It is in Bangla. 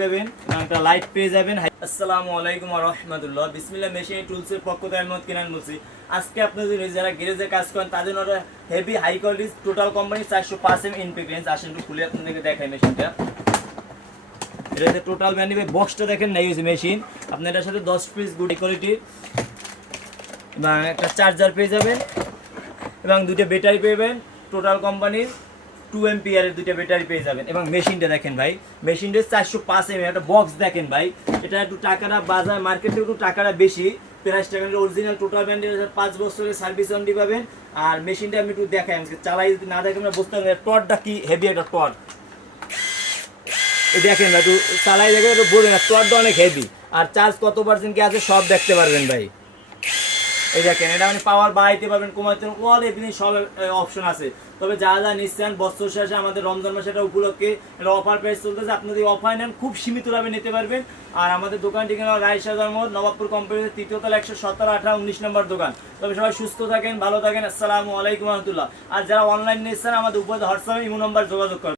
পাবেন এবং একটা লাইট পেয়ে যাবেন। আসসালামু আলাইকুম ওয়া রাহমাতুল্লাহ। বিসমিল্লাহ মেশিন টুলসের পক্ষ থেকে আমি কিনান বলছি। আজকে আপনাদের যারা গ্যারেজে কাজ করেন তাদের জন্য heavy high quality total company 405 ইনপিডেন্স আসেন একটু খুলে আপনাদেরকে দেখাই মেশিনটা। এটাতে টোটাল ব্যান্ড নিবে বক্সটা দেখেন না ইউজ মেশিন। আপনি এটার সাথে 10 পিস গুড কোয়ালিটি এবং একটা চার্জার পেয়ে যাবেন এবং দুটো ব্যাটারি পেবেন। টোটাল কোম্পানির 2 এম্পিয়ারের দুটো ব্যাটারি পেয়ে যাবেন। এবং মেশিনটা দেখেন ভাই, মেশিনটা 405 একটা বক্স দেখেন ভাই। এটা একটু টাকাটা বাজার মার্কেটে একটু টাকাটা বেশি, প্রাইস টাকা অরিজিনাল টোটাল ব্র্যান্ডের 5 বছরের সার্ভিস ওয়ারেন্টি পাবেন। আর মেশিনটা আমি একটু দেখাই, আমি চালাই যদি না দেখেন বুঝতে পারবেন টর্চটা কি হেভি একটা টর্চ। এই দেখেন ভাই, একটু চালাই দেখেন একটু বলবেন টর্চটা অনেক হেভি। আর চার্জ কত পার্সেন্ট কি আছে সব দেখতে পারবেন ভাই। এই দেখেন এটা মানে পাওয়ার বাড়াইতে পারবেন, কমাইতে পারবেন, অল এভরিথিং সব অপশন আছে। তবে যারা যারা নিচ্ছেন বছর শেষে আমাদের রমজান মাসেটা উপলক্ষে এটা অফার প্রাইস চলতেছে। আপনি যদি অফার নেন খুব সীমিত লাভে নিতে পারবেন। আর আমাদের দোকান ঠিকানা রায়শাহ জন্মত নবাবপুর কম্পিউটার 3য় তলা 117, 18, 19 নম্বর দোকান। তবে সবাই সুস্থ থাকেন, ভালো থাকেন। আসসালামু আলাইকুম রহমতুল্লাহ। আর যারা অনলাইন নিচ্ছেন আমাদের উপরে হোয়াটসঅ্যাপে ইমো নম্বর যোগাযোগ করবেন।